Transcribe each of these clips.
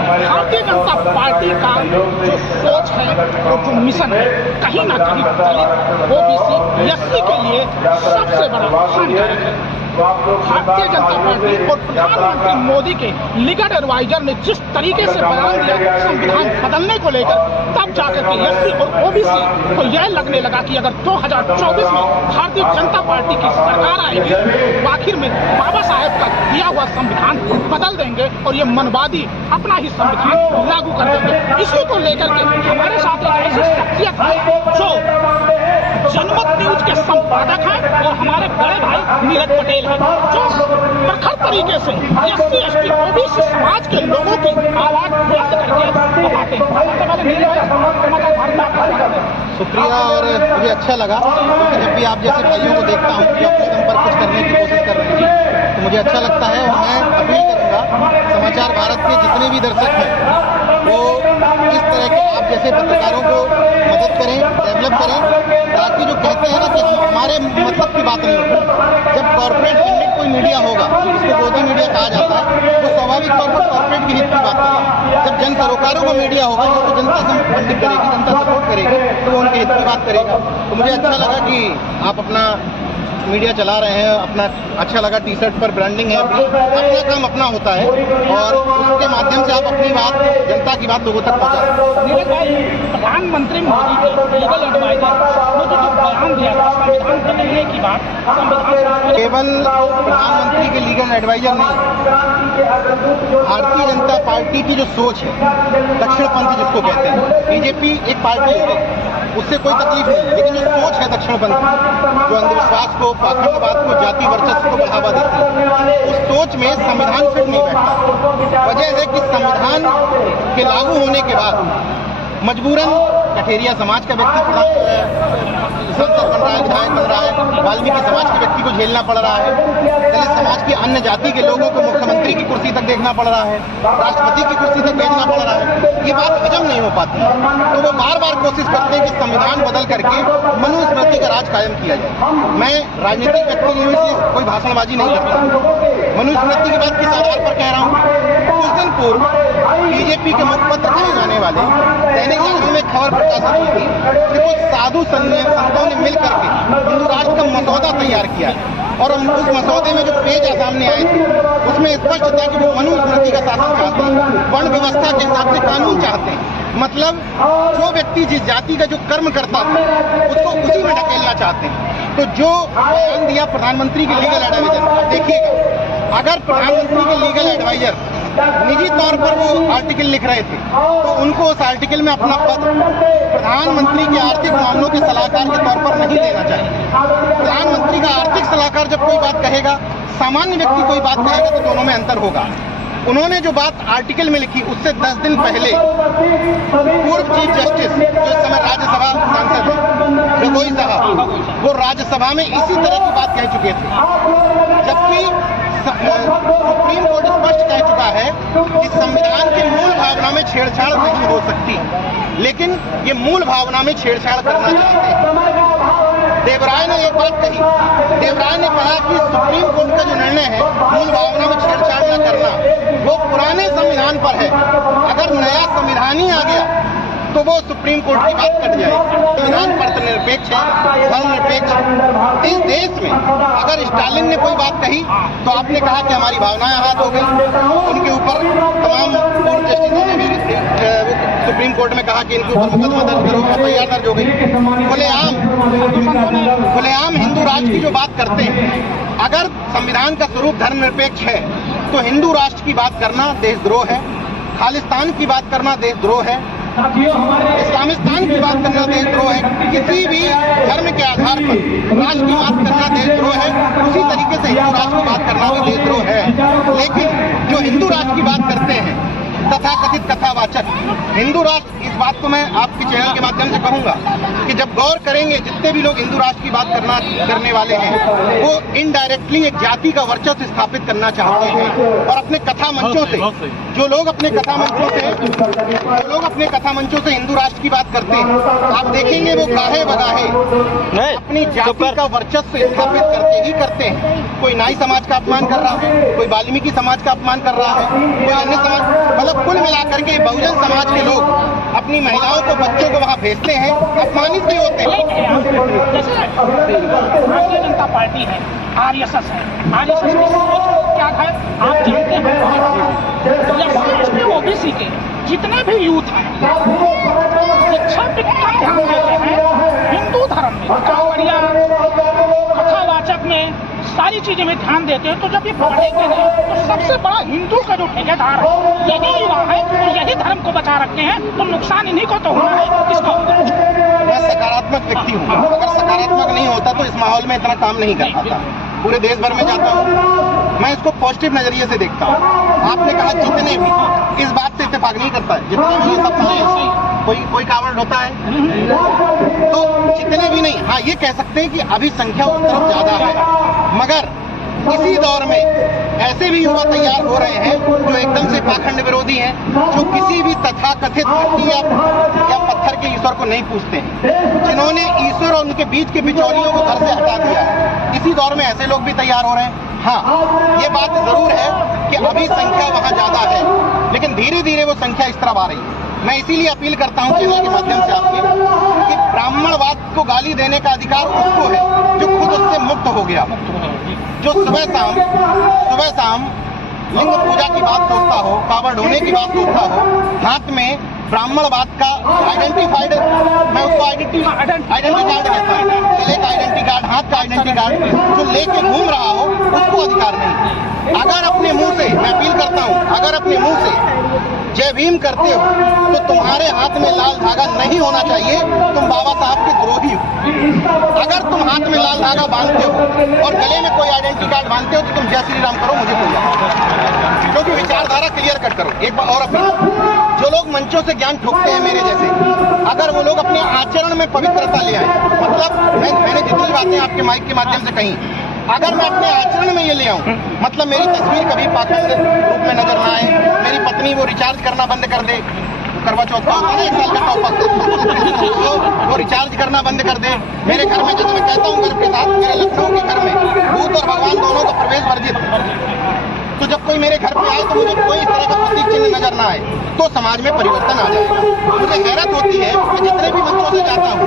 Bharatiya Janata party का जो सोच है और जो मिशन है कहीं ना कहीं दलित ओबीसी एससी के लिए सबसे बड़ा हानिकारक है। भारतीय जनता पार्टी और प्रधानमंत्री मोदी के लीगल एडवाइजर ने जिस तरीके से बयान दिया संविधान बदलने को लेकर, तब जाकर के एससी और ओबीसी को यह लगने लगा कि अगर 2024 में भारतीय जनता पार्टी की सरकार आएगी तो आखिर में बाबा साहेब का दिया हुआ संविधान बदल देंगे और ये मनवादी अपना ही संविधान लागू कर देंगे। इसी को लेकर के हमारे साथ एक ऐसी शख्सियत है जो जनमत न्यूज के संपादक हैं और हमारे बड़े भाई नीरज पटेल हैं, जो प्रखर तरीके से एससी एसटी ओबीसी समाज के लोगों की आवाज बुलंद करके बताते हैं। शुक्रिया। और मुझे अच्छा लगा क्योंकि जब भी आप जैसे भाइयों को देखता हूँ जो अपने दम पर कुछ करने की कोशिश कर रहे हैं तो मुझे अच्छा लगता है। और मैं अपील करूँगा समाचार भारत के जितने भी दर्शक हैं वो इस तरह के आप जैसे पत्रकारों को मदद करें, डेवलप करें, ताकि जो कहते हैं ना कि हमारे मतलब की बात नहीं होती। जब कॉर्पोरेट फंडेड कोई मीडिया होगा जिसको गोदी मीडिया कहा जाता है वो स्वाभाविक तौर पर कॉर्पोरेट की हित की बात करेगा। जब जन सरोकारों का मीडिया होगा जिसको जनता फंडिंग करेगी, जनता सपोर्ट करेगी, तो वो उनके हित की बात करेगा। तो मुझे अच्छा लगा कि आप अपना मीडिया चला रहे हैं, अपना अच्छा लगा टी शर्ट पर ब्रांडिंग है, अपना काम अपना होता है और उसके माध्यम से आप अपनी बात, जनता की बात लोगों तक पहुंचा। प्रधानमंत्री मोदी के लीगल एडवाइजर ने जो बयान दिया संविधान बदलने की बात, केवल प्रधानमंत्री के लीगल एडवाइजर नहीं, भारतीय जनता पार्टी की जो सोच है, दक्षिणपंथी जिसको कहते हैं, बीजेपी एक पार्टी है उससे कोई तकलीफ नहीं, लेकिन जो सोच है दक्षिणपंथी जो अंधविश्वास को, पाखंडवाद को, जाति वर्चस्व को बढ़ावा देती है, उस सोच में संविधान फिट नहीं बैठता। वजह है कि संविधान के लागू होने के बाद मजबूरन कठेरिया समाज का व्यक्ति सांसद बन रहा है, विधायक बन रहा है, वाल्मीकि समाज के व्यक्ति को झेलना पड़ रहा है, दलित समाज की अन्य जाति के लोगों को मुख्यमंत्री की कुर्सी तक देखना पड़ रहा है, राष्ट्रपति की कुर्सी तक भेजना पड़ रहा है। ये बात हजम नहीं हो पाती है, तो वो बार बार कोशिश करते हैं कि संविधान बदल करके मनुस्मृति का राज कायम किया जाए। मैं राजनीतिक व्यक्ति की वजह से कोई भाषणबाजी नहीं करता, मनुस्मृति की बात किस आधार पर कह रहा हूँ। कुछ दिन पूर्व बीजेपी के मुखपत्र कहे जाने वाले दैनिक जागरण में खबर प्रकाशित हुई थी कि कुछ साधु संतों ने मिल करके हिंदू राष्ट्र का मसौदा तैयार किया है और उस मसौदे में जो पेज सामने आए थे उसमें स्पष्ट था कि वो मनुस्मृति का शासन चाहते हैं, वर्ण व्यवस्था के हिसाब से कानून चाहते हैं। मतलब जो व्यक्ति जिस जाति का जो कर्म करता था उसको उसी में ढकेलना चाहते हैं। तो जो बयान दिया प्रधानमंत्री के लीगल एडवाइजर, देखिएगा अगर प्रधानमंत्री के लीगल एडवाइजर निजी तौर पर वो आर्टिकल लिख रहे थे तो उनको उस आर्टिकल में अपना पद प्रधानमंत्री के आर्थिक मामलों के सलाहकार के तौर पर नहीं देना चाहिए। प्रधानमंत्री का आर्थिक सलाहकार जब कोई बात कहेगा, सामान्य व्यक्ति कोई बात कहेगा, तो दोनों में अंतर होगा। उन्होंने जो बात आर्टिकल में लिखी उससे 10 दिन पहले पूर्व चीफ जस्टिस जो इस समय राज्यसभा सांसद हैं गगोई साहब, वो राज्यसभा में इसी तरह की बात कह चुके थे, जबकि सुप्रीम कोर्ट स्पष्ट कह चुका है कि संविधान की मूल भावना में छेड़छाड़ नहीं हो सकती, लेकिन ये मूल भावना में छेड़छाड़ करना चाहते हैं। देवराय ने एक बात कही, देवराय ने कहा कि सुप्रीम कोर्ट का जो निर्णय है मूल भावना में छेड़छाड़ न करना वो पुराने संविधान पर है, अगर नया संविधान ही आ गया तो वो सुप्रीम कोर्ट की बात कट जाएगी। संविधान धर्मनिरपेक्ष है, धर्मनिरपेक्ष। इस देश में अगर स्टालिन ने कोई बात कही तो आपने कहा कि हमारी भावनाएं आहत हो गई, उनके ऊपर तमाम पूर्व जस्टिसों ने भी सुप्रीम कोर्ट में कहा कि इनके ऊपर मुकदमा दर्ज करो, एफआईआर दर्ज हो गई। खुलेआम हिंदू राष्ट्र की जो बात करते हैं, अगर संविधान का स्वरूप धर्मनिरपेक्ष है तो हिंदू राष्ट्र की बात करना देशद्रोह है, खालिस्तान की बात करना देशद्रोह है, इस्लामिस्तान की बात करना देशद्रोह है, किसी भी धर्म के आधार पर राष्ट्र की बात करना देशद्रोह है। उसी तरीके से हिंदू राष्ट्र की बात करना भी देशद्रोह है। लेकिन जो हिंदू राष्ट्र की बात करते हैं तथाकथित कथावाचक हिंदू राष्ट्र, इस बात को मैं आपके चैनल के माध्यम से कहूंगा कि जब गौर करेंगे जितने भी लोग हिंदू राष्ट्र की बात करने वाले हैं वो इनडायरेक्टली एक जाति का वर्चस्व स्थापित करना चाहते हैं और अपने कथा मंचों से जो लोग अपने कथा मंचों से हिंदू राष्ट्र की बात करते हैं, आप देखेंगे वो गाहे बगाहे अपनी जाति का वर्चस्व स्थापित करते ही करते हैं। कोई नाई समाज का अपमान कर रहा है, कोई वाल्मीकि समाज का अपमान कर रहा है, कोई अन्य समाज, मतलब कुल मिलाकर करके बहुजन समाज के लोग अपनी महिलाओं को, बच्चों को वहाँ भेजते हैं, अपमानित भी होते हैं। जैसे भारतीय जनता पार्टी है, आरएसएस है, आरएसएस की सोच क्या है आप जानते हैं। इसमें ओबीसी के जितने भी यूथ हैं शिक्षा पे कम ध्यान देते हैं, हिंदू धर्म में कांवड़िया कथावाचक में सारी चीजें में ध्यान देते हैं। तो जब ये पढ़ेंगे नहीं तो सबसे बड़ा हिंदू का जो ठेकेदार है यही युवा है और यही धर्म को बचा रखते हैं, तो नुकसान इन्हीं को तो होना है। किसको? मैं सकारात्मक व्यक्ति हूँ, अगर सकारात्मक नहीं होता तो इस माहौल में इतना काम नहीं कर पाता। पूरे देश भर में जाता हूँ, मैं इसको पॉजिटिव नजरिए से देखता हूँ। आपने कहा जितने भी, इस बात से इत्तेफाक नहीं करता है, जितने भी ये सब सारे कोई कावड़ होता है तो जितने भी नहीं। हाँ, ये कह सकते हैं कि अभी संख्या उस तरफ ज्यादा है, मगर इसी दौर में ऐसे भी युवा तैयार हो रहे हैं जो एकदम से पाखंड विरोधी हैं, जो किसी भी तथाकथित मट्टी या पत्थर के ईश्वर को नहीं पूछते हैं, जिन्होंने ईश्वर और उनके बीच के बिचौलियों को घर से हटा दिया है। इसी दौर में ऐसे लोग भी तैयार हो रहे हैं। हाँ, ये बात जरूर है कि अभी संख्या वहाँ ज्यादा है, लेकिन धीरे धीरे वो संख्या इस तरफ आ रही है। मैं इसीलिए अपील करता हूँ चैनल के माध्यम से आपके कि ब्राह्मणवाद को गाली देने का अधिकार उसको है जो खुद उससे मुक्त हो गया, जो सुबह शाम लिंग पूजा की बात सोचता हो, कावड़ ढोने की बात सोचता हो, हाथ में ब्राह्मणवाद का आइडेंटिफाइड, मैं उसको आइडेंटिटी कार्ड कहता हूँ, गले का आइडेंटिटी कार्ड, हाथ का आइडेंटिटी कार्ड जो लेके घूम रहा हो, उसको अधिकार नहीं। अगर अपने मुंह से, मैं अपील करता हूँ, अगर अपने मुंह से जय भीम करते हो तो तुम्हारे हाथ में लाल धागा नहीं होना चाहिए, तुम बाबा साहब के द्रोही हो। अगर तुम हाथ में लाल धागा बांधते हो और गले में कोई आइडेंटिटी कार्ड बांधते हो तो तुम जय श्री राम करो, मुझे कोई, क्योंकि विचारधारा क्लियर कट करो। एक बार और अपील, जो लोग मंचों से ज्ञान ठोकते हैं मेरे जैसे, अगर वो लोग अपने आचरण में पवित्रता ले आए, मतलब मैंने जितनी बातें आपके माइक के माध्यम से कही, अगर मैं अपने आचरण में ये ले आऊं, मतलब मेरी तस्वीर कभी पाखंड रूप में नजर ना आए, मेरी पत्नी वो रिचार्ज करना बंद कर दे, करवा चौथ का होता है 1 साल का टॉपअप, वो रिचार्ज करना बंद कर दे। मेरे घर में, जैसे मैं कहता हूँ गर्व के साथ, मेरे लखनऊ के घर में भूत और भगवान दोनों का प्रवेश वर्जित। तो जब कोई मेरे घर पे आए तो मुझे कोई इस तरह का प्रतीक चिन्ह नजर ना आए, तो समाज में परिवर्तन आ जाएगा। मुझे हैरत होती है, मैं जितने भी मंचों से जाता हूँ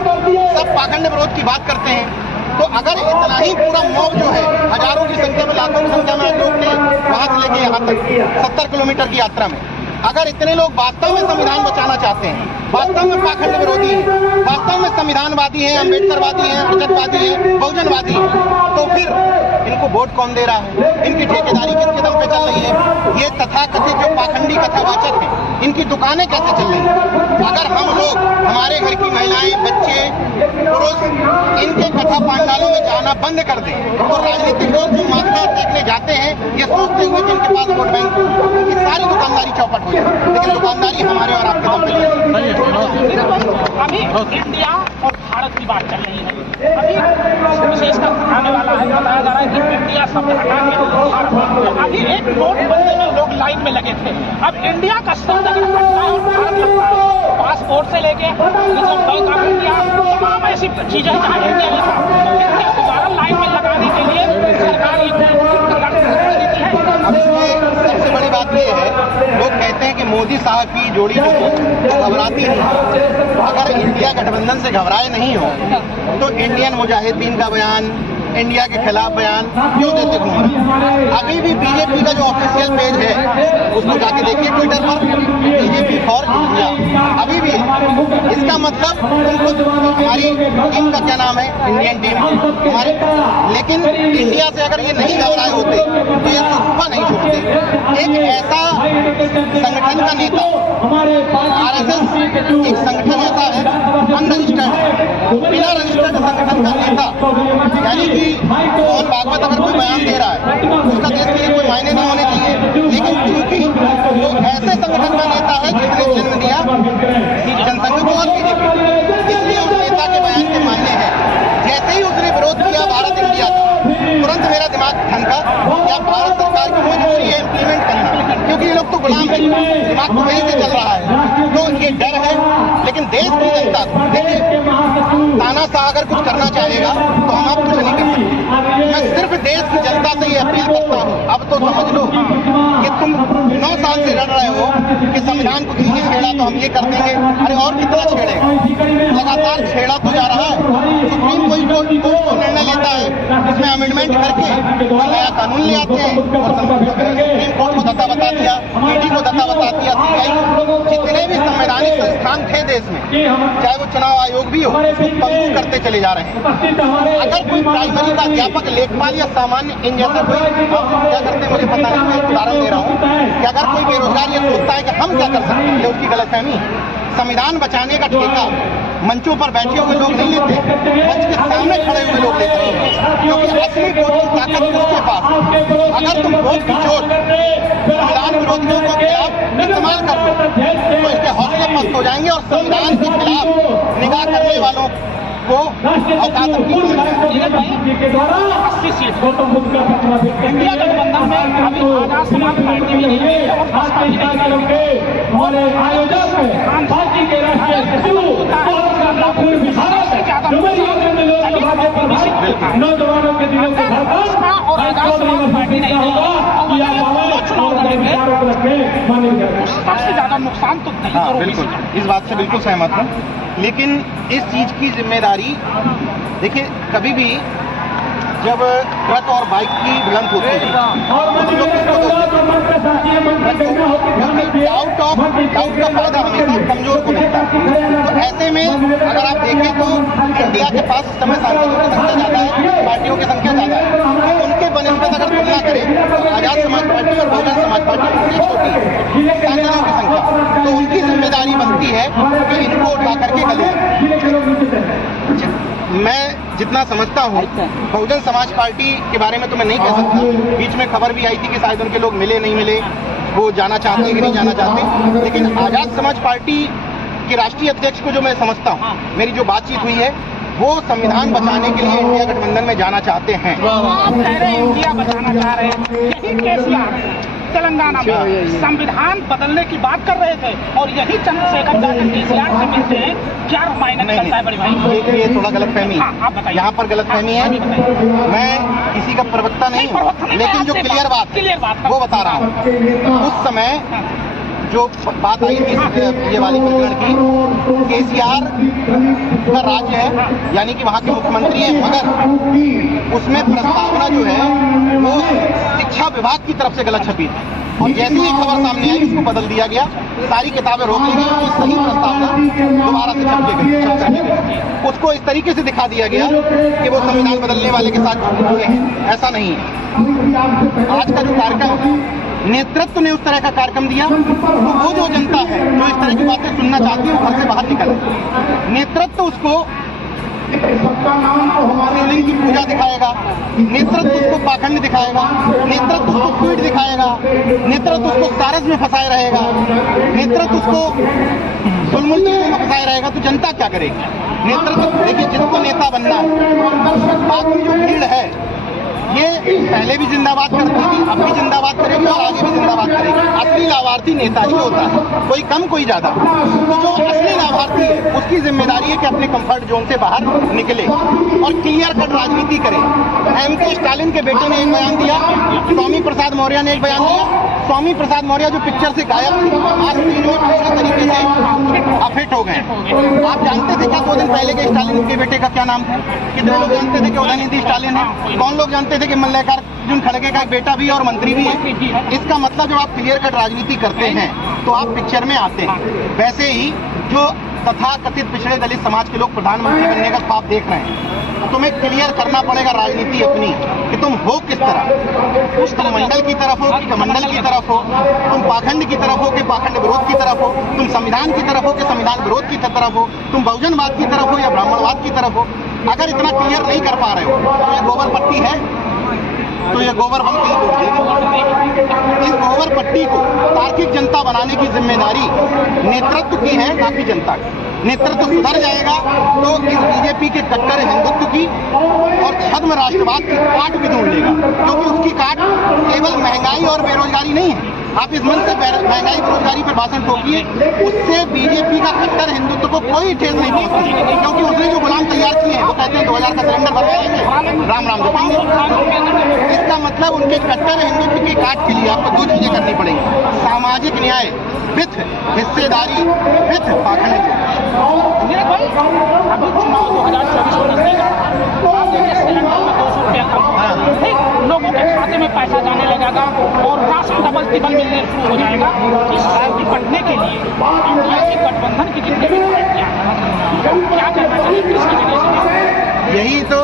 सब पाखंड विरोध की बात करते हैं, तो अगर इतना ही पूरा मॉब जो है, हजारों की संख्या में, लाखों की संख्या में लोग थे वहां से लेके यहाँ तक 70 किलोमीटर की यात्रा में, अगर इतने लोग वास्तव में संविधान बचाना चाहते हैं, वास्तव में पाखंड विरोधी हैं, वास्तव में संविधानवादी हैं, अम्बेडकरवादी हैं, रजतवादी हैं, बहुजनवादी हैं, तो फिर इनको वोट कौन दे रहा है? इनकी ठेकेदारी किसके दम पे चल रही है? ये तथाकथित जो पाखंडी कथावाचक हैं, इनकी दुकानें कैसे चल रही हैं? अगर हम लोग, हमारे घर की महिलाएं, बच्चे, पुरुष इनके कथा पांडालों में जाना बंद कर दें, तो राजनीतिक लोग जो माफिया देखने जाते हैं ये सोचते हुए कि इनके पास वोट बैंक, उनकी सारी दुकानदारी चौपट हो जाए, लेकिन दुकानदारी हमारे और आपके दम पे। अभी इंडिया और भारत की बात चल रही है, अभी विशेषकर आने वाला है, बताया जा रहा है कि इंडिया शब्द हटा के भारत। अभी एक नोटबंदी में लोग लाइन में लगे थे, अब इंडिया का शब्द अगर हटता है और भारत लगता है, पासपोर्ट से लेके रिजर्व बैंक ऑफ इंडिया, तमाम ऐसी चीजें जहाँ इंडिया लिखा, इंडिया दोबारा लाइन में लगाने के लिए सरकार रणनीति है। अब इसमें सबसे बड़ी बात यह है, लोग कहते हैं कि मोदी साहब की जोड़ी जो है वो घबराती नहीं। अगर इंडिया गठबंधन से घबराए नहीं हो तो इंडियन मुजाहिदीन का बयान, इंडिया के खिलाफ बयान क्यों देते घूम रहे? अभी भी बीजेपी का जो ऑफिशियल पेज है उसको जाके देखिए ट्विटर पर, बीजेपी फॉर इंडिया अभी भी है। इसका मतलब तुम खुद, हमारी टीम का क्या नाम है, इंडियन टीम हमारी, लेकिन इंडिया से अगर ये नहीं घबराए होते तो ये सुखा नहीं छोड़ते। एक ऐसा संगठन का नेता, आरएसएस एक संगठन ऐसा है अनरजिस्टर्ड, बिना रजिस्टर्ड संगठन का नेता, यानी कि मोहन भागवत अगर कोई बयान दे रहा है उसका देश के लिए कोई मायने नहीं होने चाहिए, लेकिन चूंकि वो ऐसे संगठन का नेता है जिसने जन्म दिया जनसंघ को और बीजेपी, इसलिए उस नेता के बयान के मायने हैं। जैसे ही उसने विरोध किया भारत इंडिया का, तुरंत मेरा दिमाग ठनका, क्या भारत सरकार की मजबूरी है इम्प्लीमेंट करना, क्योंकि ये लोग तो गुलाम है, दिमाग तो वहीं से चल रहा है। तो ये डर है, लेकिन देश की जनता, देखिए तानाशाह अगर कुछ करना चाहेगा तो हम आप कुछ नहीं कर सकते। मैं सिर्फ देश की जनता से ये अपील करता हूँ, अब तो समझ लो कि तुम 9 साल से लड़ रहे हो कि संविधान को छेड़ा तो हम ये कर देंगे। अरे और कितना छेड़ेगा, लगातार छेड़ा तो जा रहा है। सुप्रीम कोर्ट जो निर्णय लेता है उसमें अमेंडमेंट करके कोई नया कानून ले आते हैं और सुप्रीम कोर्ट को धक्का बता दिया, ईडी को धक्का बता दिया, सीबीआई को। जितने भी संवैधानिक संस्थान थे देश में, चाहे वो चुनाव आयोग भी हो, पंगु करते चले जा रहे हैं। अगर कोई प्राइमरी का अध्यापक, लेखपाल या सामान्य इन जैसा कोई क्या करते हैं मुझे पता नहीं, मैं उदाहरण दे रहा हूँ कि अगर कोई बेरोजगार ये सोचता है कि हम क्या कर सकते हैं, ये उसकी गलतफहमी। संविधान बचाने का ठेका मंचों पर बैठे हुए लोग नहीं लेते, मंच के सामने खड़े हुए लोग लेते हैं, क्योंकि असली वोट की ताकत उसके पास है। अगर तुम वोट की चोट संविधान विरोधियों के खिलाफ इस्तेमाल कर लो तो इसके हौसले पस्त हो जाएंगे और संविधान के खिलाफ निगाह करने वालों को औकात अपनी मिल जाएगी। 80 सीट इंडिया गठबंधन में अभी आजाद समाज पार्टी भी नहीं है और बसपा भी नहीं है। और आयोजक पार्टी के राष्ट्रीय सचिव सबसे ज्यादा नौजवानों के दिलों के बसपा और आजाद समाज पार्टी नहीं है, चुनाव लड़ेंगे सबसे ज्यादा नुकसान तो नहीं। बिल्कुल, इस बात से बिल्कुल सहमत हूँ, लेकिन इस चीज की जिम्मेदारी देखिए, कभी भी जब ट्रक और बाइक की भिड़ंत होती है डाउट का फायदा हमेशा कमजोर को मिलता है। तो ऐसे में अगर आप देखें तो इंडिया के पास इस समय सांसदों की संख्या ज्यादा है, पार्टियों की संख्या ज्यादा है। तो उनके बनिस्बत अगर तुलना करें तो आजाद समाज पार्टी और बहुजन समाज पार्टी उतनी छोटी है सांसदों की संख्या, तो उनकी जिम्मेदारी बनती है कि इनको उठा करके गले। मैं जितना समझता हूँ बहुजन समाज पार्टी के बारे में तो मैं नहीं कह सकता, बीच में खबर भी आई थी कि शायद उनके लोग मिले नहीं मिले, वो जाना चाहते हैं कि नहीं जाना चाहते। लेकिन आजाद समाज पार्टी के राष्ट्रीय अध्यक्ष को जो मैं समझता हूँ, मेरी जो बातचीत हुई है, वो संविधान बचाने के लिए इंडिया गठबंधन में जाना चाहते हैं। आप कह रहे हैं इंडिया बचाना चाह रहे हैं, यही केसीआर तेलंगाना में संविधान बदलने की बात कर रहे थे और यही चंद्रशेखर जाकर केसीआर से मिलते हैं। क्या रामायण चलता है बड़ी भाई? ये थोड़ा गलतफहमी है, यहाँ पर गलतफहमी है। मैं किसी का प्रवक्ता नहीं हूँ, लेकिन जो क्लियर बात वो बता रहा हूँ। उस समय जो बात आई थी ये वाली प्रकरण की, केसीआर का राज्य है, यानी कि वहाँ के मुख्यमंत्री हैं, मगर उसमें प्रस्तावना जो है वो शिक्षा विभाग की तरफ से गलत छपी थी और जैसे ही खबर सामने आई उसको बदल दिया गया, सारी किताबें रोक ली गई और सही प्रस्तावना दोबारा से छप गई। उसको इस तरीके से दिखा दिया गया कि वो संविधान बदलने वाले के साथ जुड़े हैं, ऐसा नहीं है। आज का जो कार्यक्रम नेतृत्व ने उस तरह का कार्यक्रम दिया, तो वो जो जनता है जो इस तरह की बातें सुनना चाहती है वो घर से बाहर निकले। नेतृत्व उसको शिवलिंग की पूजा दिखाएगा, नेतृत्व उसको पाखंड दिखाएगा, नेतृत्व उसको पीठ दिखाएगा, नेतृत्व उसको सारस में फंसाए रहेगा, नेतृत्व उसको जुल्मुल चीजों में फंसाए रहेगा, तो जनता क्या करेगी? नेतृत्व देखिए, जिसको नेता बनना है, बाकी जो भीड़ है ये पहले भी जिंदाबाद करती थी, अब भी जिंदाबाद करेगी और आगे भी जिंदाबाद करेगी। असली लाभार्थी नेता ही होता है, कोई कम कोई ज्यादा। तो जो असली लाभार्थी है उसकी जिम्मेदारी है कि अपने कंफर्ट जोन से बाहर निकले और क्लियर कट राजनीति करे। एमके स्टालिन के बेटे ने एक बयान दिया, स्वामी प्रसाद मौर्य ने एक बयान दिया। स्वामी प्रसाद मौर्य जो पिक्चर से गायब थे, आज तीनों पूरी तरीके से अफिट हो गए। आप जानते थे क्या 2 दिन पहले के स्टालिन के बेटे का क्या नाम था? कितने लोग जानते थे कि उदयनिधि स्टालिन है? कौन लोग जानते थे कि मल्लिकार्जुन खड़गे का एक बेटा भी है और मंत्री भी है? इसका मतलब जब आप क्लियर कट राजनीति करते हैं तो आप पिक्चर में आते हैं। वैसे ही जो तथाकथित पिछड़े दलित समाज के लोग प्रधानमंत्री बनने का ख्वाब देख रहे हैं, तुम्हें क्लियर करना पड़ेगा राजनीति अपनी कि तुम हो किस तरह, उस मंडल की तरफ हो कि कमंडल की तरफ हो, तुम पाखंड की तरफ हो कि पाखंड विरोध की तरफ हो, तुम संविधान की तरफ हो कि संविधान विरोध की तरफ हो, तुम बहुजनवाद की तरफ हो या ब्राह्मणवाद की तरफ हो। अगर इतना क्लियर नहीं कर पा रहे हो तो ये गोबर पट्टी है, तो ये गोबर बन के ही देगी। इस गोबर पट्टी को तार्किक जनता बनाने की जिम्मेदारी नेतृत्व की है, ना कि जनता की। नेतृत्व सुधर जाएगा तो इस बीजेपी के कट्टर हिंदुत्व की और छद्म राष्ट्रवाद की काट भी ढूंढ लेगा, क्योंकि उसकी काट केवल महंगाई और बेरोजगारी नहीं है, आप इस मंच से महंगाई बेरोजगारी पर भाषण ठोकिए, उससे बीजेपी का कट्टर हिंदुत्व को कोई ठेस नहीं पहुंचती, क्योंकि उसने जो गुलाम तैयार किए हैं वो कहते हैं 2000 का सिलेंडर भरवा लेंगे, राम राम जपेंगे। इसका मतलब उनके कट्टर हिंदुत्व की काट के लिए आपको दो चीजें करनी पड़ेंगी: सामाजिक न्याय विथ हिस्सेदारी विथ पाखंड। मेरे भाई अभी चुनाव 2024 में नजदीक आ रहा है, आप देखिए सिलेंडर में 200 रुपया कम, ठीक, लोगों के खाते में पैसा जाने लगेगा और राशन डबल टिबल मिलने शुरू हो जाएगा। इससे निपटने के लिए इंडिया की गठबंधन की जितने भी पार्टियां हैं, क्या करना चाहिए, किसकी जगह से? यही तो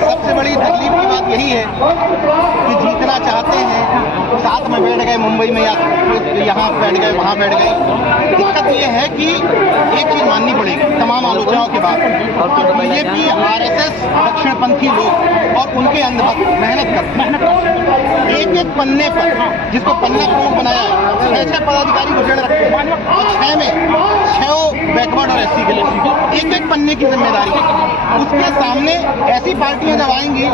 सबसे बड़ी तकलीफ की बात यही है कि जीतना चाहते हैं, साथ में बैठ गए मुंबई में या यहाँ बैठ गए वहाँ बैठ गए। दिक्कत ये है कि एक चीज माननी पड़ेगी तमाम आलोचनाओं के बाद, बीजेपी आरएसएस दक्षिणपंथी लोग और उनके अंधभक्त मेहनत करते, एक एक पन्ने पर, जिसको पन्ना प्रमुख बनाया है, 6 पदाधिकारी घुसेड़ रखे हैं, 6 में 6 बैकवर्ड और एससी के लिए एक एक पन्ने की जिम्मेदारी। उसके सामने ऐसी पार्टियां जब आएंगी,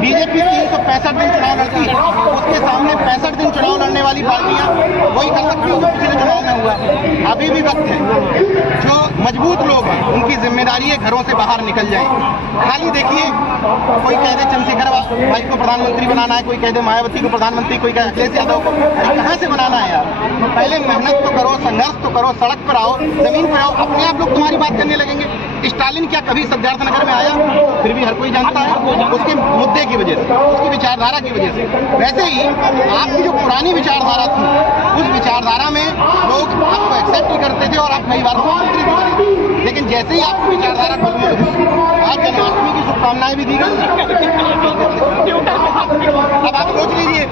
बीजेपी 365 दिन चुनाव लड़ती है, उसके सामने 65 दिन चुनाव लड़ने वाली पार्टियां वही कर सकती हैं जो पिछले चुनाव में हुआ। अभी भी वक्त है, जो मजबूत लोग हैं उनकी जिम्मेदारी है घरों से बाहर निकल जाए। खाली देखिए, कोई कह दे चंद्रशेखर भाई को प्रधानमंत्री बनाना है, कोई कह दे मायावती को प्रधानमंत्री, कोई कह अखिलेश यादव को। कहाँ से बनाना है यार? पहले मेहनत तो करो, संघर्ष तो करो, सड़क पर आओ, जमीन पर आओ, अपने आप लोग तुम्हारी बात करने लगेंगे। स्टालिन क्या कभी सिद्धार्थनगर में आया? फिर भी हर कोई जानता है, उसके मुद्दे की वजह से, उसकी विचारधारा की वजह से। वैसे ही आपकी जो पुरानी विचारधारा थी, उस विचारधारा में लोग आपको एक्सेप्ट ही करते थे और आप कई बार मुख्यमंत्री भी बने। लेकिन जैसे ही आपकी विचारधारा बदली, आज जन्माष्टमी की शुभकामनाएं भी दी गई। अब आप सोच लीजिए,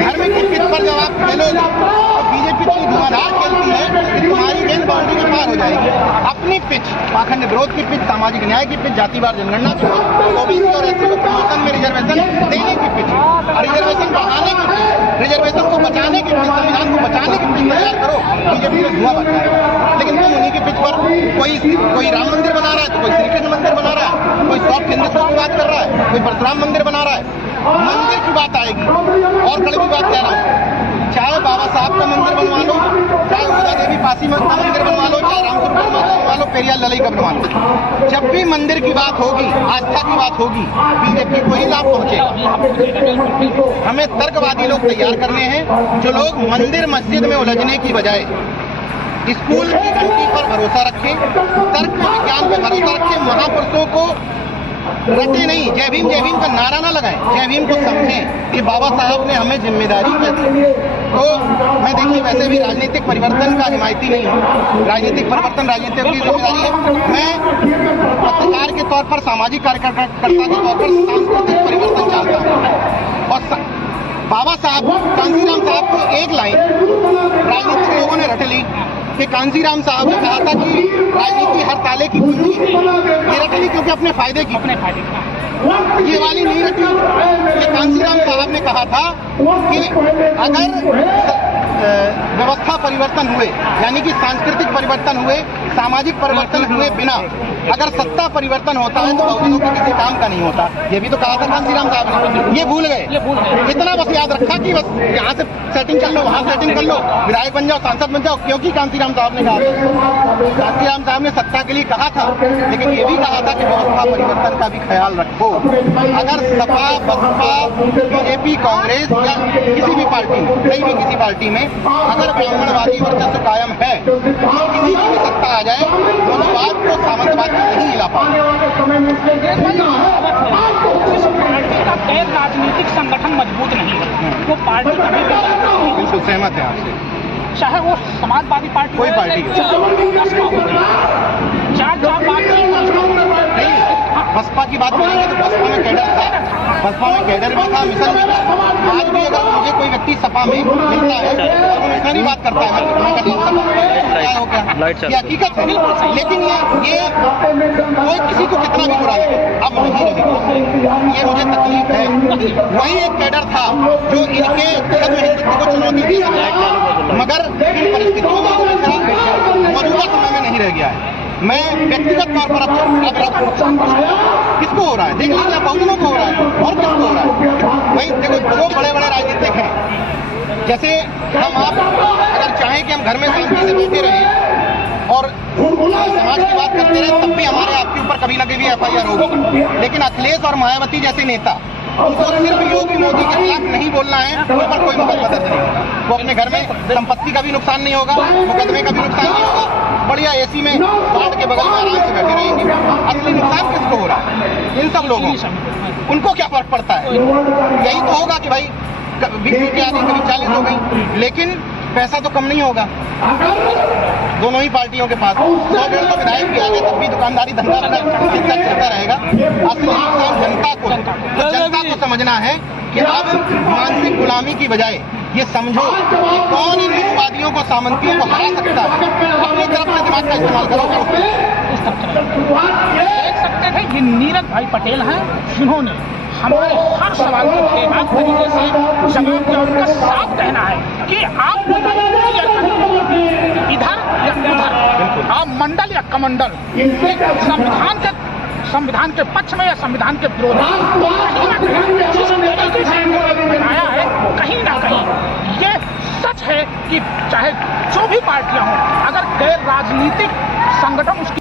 घर में क्रिकेट पर जब आप खेलोगे और बीजेपी इतनी धुआंधार खेलती है कि तुम्हारी गेंद बाउंड्री के पार हो जाएगी। अपनी पिच, पाखंड विरोध की पिच, सामाजिक न्याय की पिच, जातिवार जनगणना की पिच, ओबीसी और एससी को प्रमोशन में रिजर्वेशन देने की पिच, रिजर्वेशन बढ़ाने की पिच, रिजर्वेशन को बचाने की पिच, संविधान को बचाने की पिच तैयार करो। बीजेपी में धुआं बचा है, लेकिन तुम उन्हीं की पिच पर कोई राम मंदिर बना रहा है, तो कोई श्री कृष्ण मंदिर बना रहा है, कोई सॉफ्ट हिंदुत्व की बात कर रहा है, कोई परशुराम मंदिर बना रहा है। मंदिर की बात आएगी और कड़वी बात कह रहा हूँ, चाहे बाबा साहब का मंदिर बनवा लो, चाहे उषा देवी पासी का मंदिर बनवा लो, चाहे रामपुर का बनवा लो, पेरियार ललई का बनवा लो, जब भी मंदिर की बात होगी, आस्था की बात होगी, बीजेपी को ही लाभ पहुंचेगा। हमें तर्कवादी लोग तैयार करने हैं, जो लोग मंदिर मस्जिद में उलझने की बजाय स्कूल की घंटी पर भरोसा रखें, तर्क विज्ञान पर भरोसा रखें, महापुरुषों को रटे नहीं, जय भीम का नारा ना लगाएं, जय भीम को समझें कि बाबा साहब ने हमें जिम्मेदारी दी। तो मैं देखिए, वैसे भी राजनीतिक परिवर्तन का हिमायती नहीं हूँ, राजनीतिक परिवर्तन राजनीतिक की जिम्मेदारी है। मैं पत्रकार के तौर पर, सामाजिक कार्यकर्ता के तौर पर सांस्कृतिक परिवर्तन चाहता हूँ। और बाबा साहब, कांसीराम साहब को एक लाइन राजनीतिक लोगों ने रट ली कि कांसीराम साहब ने कहा था कि राजनीति हर ताले की कुंजी है। ये रट ली क्योंकि अपने फायदे की, ये वाली नहीं रटी। ये कांसीराम साहब ने कहा था कि अगर व्यवस्था परिवर्तन हुए, यानी कि सांस्कृतिक परिवर्तन हुए, सामाजिक परिवर्तन हुए बिना अगर सत्ता परिवर्तन होता है तो बहुजनों के किसी काम का नहीं होता। ये भी तो कहा था कांसीराम साहब ने, ये भूल गए। इतना बस याद रखा कि बस यहाँ से सेटिंग कर लो, वहाँ सेटिंग कर लो, विधायक बन जाओ, सांसद बन जाओ, क्योंकि कांसीराम साहब ने कहा था। कांसीराम साहब ने सत्ता के लिए कहा था, लेकिन ये भी कहा था कि व्यवस्था परिवर्तन का भी ख्याल रखो। अगर सपा, बसपा, बीजेपी, कांग्रेस या किसी भी पार्टी में, कहीं भी किसी पार्टी में अगर ब्राह्मणवादी वर्चस्व कायम है, किसी की भी सत्ता आ जाए, मनुवाद को सामंतवाद नहीं हिला पाएंगे। जिस पार्टी का गैर राजनीतिक संगठन मजबूत नहीं है, वो पार्टी कभी भी बिल्कुल सहमत है आपसे, चाहे वो समाजवादी पार्टी, कोई पार्टी चार पार्टी नहीं। बसपा की बात करेंगे तो बसपा में कैडर था, बसपा में कैडर भी था, मिशन में था। आज भी अगर मुझे कोई व्यक्ति सपा में मिलता है और वो मिशनरी बात करता है, मैं कहता हूँ क्या हो गया, ये हकीकत है। लेकिन ये कोई किसी को कितना भी बुरा लगे, अब नहीं रहेगा, ये मुझे तकलीफ है। वही एक कैडर था जो इनके धर्म हिंदुत्व को चुनौती दे सकता, मगर इन परिस्थितियों में मौजूदा समय में नहीं रह गया है। मैं व्यक्तिगत तौर पर अब किसको हो रहा है, देख लीजिए, बहुजनों को हो रहा है और किसको हो रहा है। वही देखो, जो बड़े बड़े राजनीतिक हैं जैसे हम आप अगर चाहें कि हम घर में शांति से बैठे रहें और समाज की बात करते रहे, तब भी हमारे आपके ऊपर कभी ना कभी FIR होगी। लेकिन अखिलेश और मायावती जैसे नेता, उनको सिर्फ योगी मोदी के खिलाफ नहीं बोलना है, उन पर कोई मुकदमा दर्ज नहीं होगा। वो अपने घर में संपत्ति का भी नुकसान नहीं होगा, मुकदमे का भी नुकसान नहीं होगा, बढ़िया AC में गार्ड के बगल में आराम से बैठे रहेंगे। असली नुकसान किसको हो रहा है? इन सब लोगों को। उनको क्या फर्क पड़ता है? यही तो होगा कि भाई 20 सीटें आ गई, कभी 40 हो गई, लेकिन पैसा तो कम नहीं होगा दोनों ही पार्टियों के पास। 100-150 विधायक भी आ गए, तब भी दुकानदारी धंधा चलता रहेगा। असली नुकसान जनता को समझना है कि अब मानसिक गुलामी की बजाय ये समझो कि कौन इन हिंदुवादियों को, सामंतियों को हरा सकता है। अपनी तरफ से दिमाग का इस्तेमाल करो। देख सकते थे ये नीरज भाई पटेल हैं, जिन्होंने हमारे हर सवाल को बेबाक तरीके से जवाब दिया। उनका साफ कहना है कि आप इधर या उधर, आप मंडल या कमंडल, संविधान के पक्ष में या संविधान के विरोध में, जिस तरीके से बनाया है, कहीं ना कहीं ये सच है कि चाहे जो भी पार्टियां हों, अगर गैर राजनीतिक संगठन उसकी